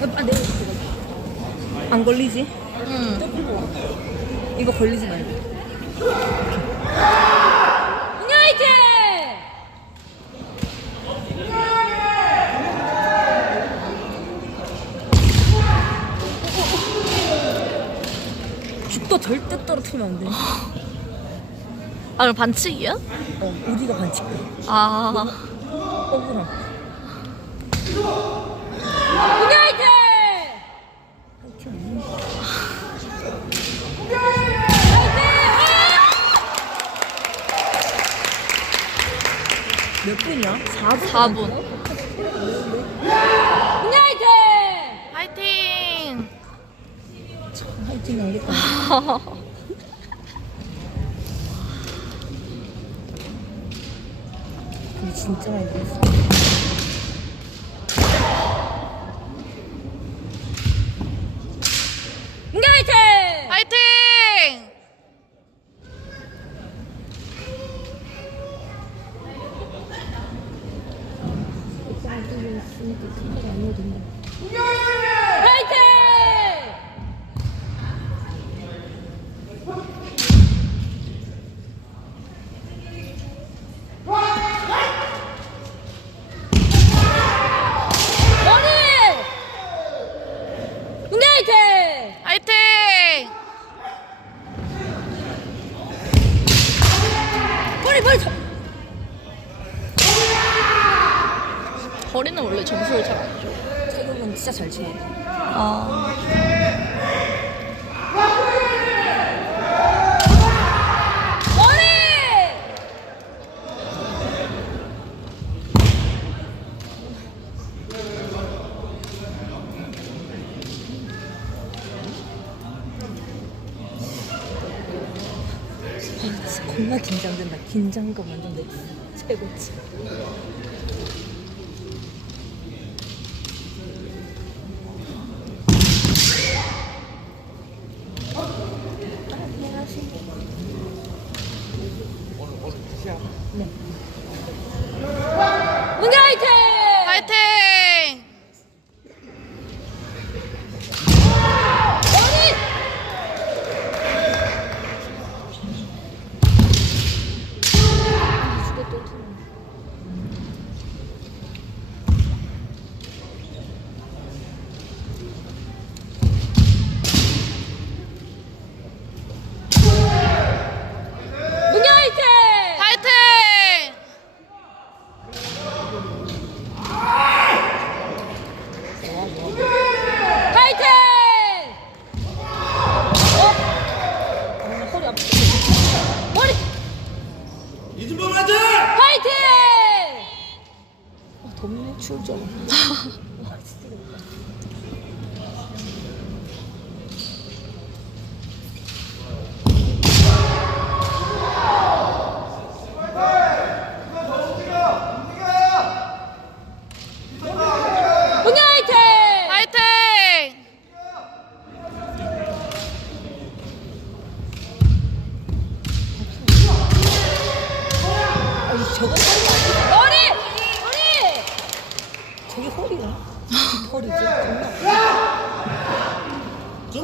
아, 이거. 안 걸리지? 응. 이거 걸리지 말고. 죽도 절대 떨어뜨리면 안 돼. 아, 그럼 반칙이야? 어, 우리가 반칙돼. 아. 억울함. 화이팅! 몇 분이야? 4분? 4분. 화이팅! 화이팅! 하여튼 알겠다. 근데 진짜 많이 먹었어. 화이팅! 머리! 화이팅! 빨리 빨리 잡. 거리는 원래 점수를 잘 안 줘. 태국은 진짜 잘 치네. 아. 아, 진짜 겁나 긴장된다. 긴장감 완전 내 최고치. 문제 화이팅! 화이팅! 머리! 문제 화이팅! 화이팅! 파이팅! 허리 아프. 머리! 이준범 화이팅! 파이팅! 아, 덥네 추울 줄 알았네. 문희 화이팅! 화이팅! 아, 이 저거 머리! 머리! 저게 허리야? 허리지? 문희 화